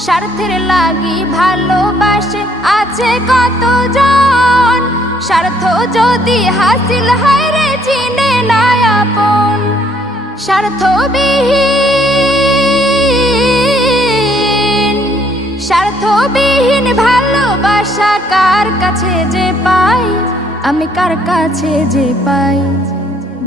স্বার্থের লাগি ভালোবাসে আছে কতজন? স্বার্থ যদি হাসিল হয় চিনে না আপন। স্বার্থবিহীন। স্বার্থবিহীন ভালোবাসা কার কাছে যে পাই? আমি কার কাছে যে পাই?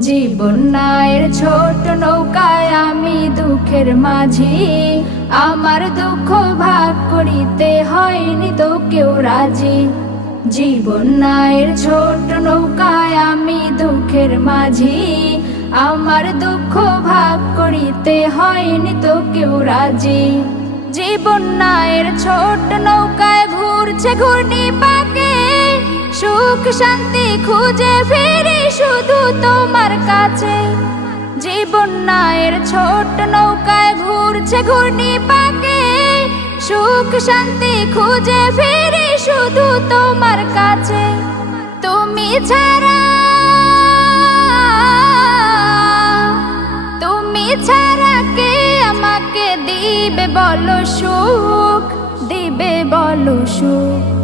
জীবন নায়ের ছোট নৌকায় আমি দুঃখের মাঝি। আমার দুঃখ ভাগ করিতে হয়নি তো কেউ রাজি। জীবন নায়ের ছোট নৌকায় আমি দুঃখের মাঝি। আমার দুঃখ ভাগ করিতে হয়নি তো কেউ রাজি। জীবন নায়ের ছোট নৌকায় ঘুরছে ঘূর্ণি সুখ শান্তি খুঁজে ফিরি শুধু তোমার কাছে। জীবন নায়ের ছোট নৌকায় ঘুরছে ঘূর্ণি পাকে। সুখ শান্তি খুঁজে ফিরি শুধু তোমার কাছে। তুমি ছাড়া তুমি ছাড়া কে আমাকে দিবে বলো সুখ, দিবে বলো সুখ।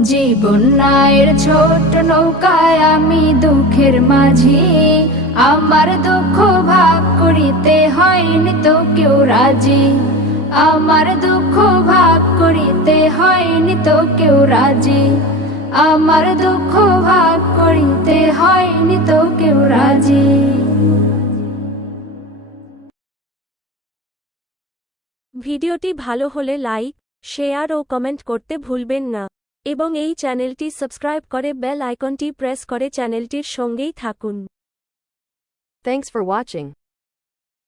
জীবন নায়ের ছোট নৌকায় আমি দুঃখের মাঝি। আমার দুঃখ ভাগ করিতে হয়নি তো কেউ রাজি। আমার দুঃখ ভাগ করিতে হয়নি তো কেউ রাজি। আমার দুঃখ ভাগ করিতে হয়নি তো কেউ রাজি। ভিডিওটি ভালো হলে লাইক, শেয়ার ও কমেন্ট করতে ভুলবেন না। এবং এই চ্যানেলটি সাবস্ক্রাইব করে বেল আইকনটি প্রেস করে চ্যানেলটির সঙ্গেই থাকুন থ্যাংকস ফর watching.